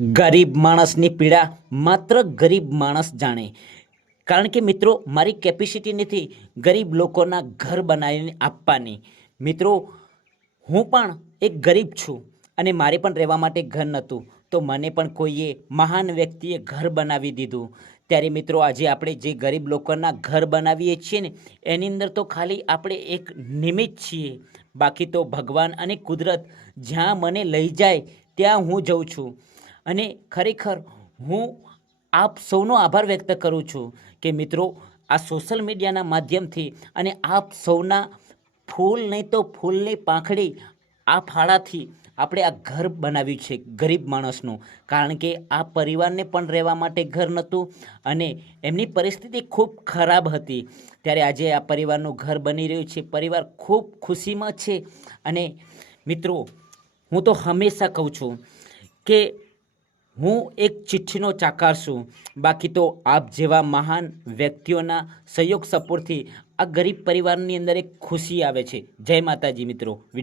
ગરીબ માણસની પીડા માત્ર ગરીબ માણસ જાણે. કારણ કે મિત્રો, મારી કેપેસિટી નથી ગરીબ લોકોના ઘર બનાવીને આપવાની. મિત્રો, હું પણ એક ગરીબ છું અને મારે પણ રહેવા માટે ઘર નહોતું. તો મને પણ કોઈએ મહાન વ્યક્તિએ ઘર બનાવી દીધું. ત્યારે મિત્રો, આજે આપણે જે ગરીબ લોકોના ઘર બનાવીએ છીએ ને, એની અંદર તો ખાલી આપણે એક નિમિત્ત છીએ. બાકી તો ભગવાન અને કુદરત જ્યાં મને લઈ જાય ત્યાં હું જઉં છું. અને ખરેખર હું આપ સૌનો આભાર વ્યક્ત કરું છું કે મિત્રો, આ સોશિયલ મીડિયાના માધ્યમથી અને આપ સૌના ફૂલ નહીં તો ફૂલની પાંખડી આ ફાળાથી આપણે આ ઘર બનાવ્યું છે, ગરીબ માણસનું. કારણ કે આ પરિવારને પણ રહેવા માટે ઘર નહોતું અને એમની પરિસ્થિતિ ખૂબ ખરાબ હતી. ત્યારે આજે આ પરિવારનું ઘર બની રહ્યું છે, પરિવાર ખૂબ ખુશીમાં છે અને મિત્રો, હું તો હંમેશા કહું છું કે હું એક ચિઠ્ઠીનો ચાકાર છું. બાકી તો આપ જેવા મહાન વ્યક્તિઓના સહયોગ સપોર્ટથી આ ગરીબ પરિવારની અંદર એક ખુશી આવે છે. જય માતાજી મિત્રો. વીડિયો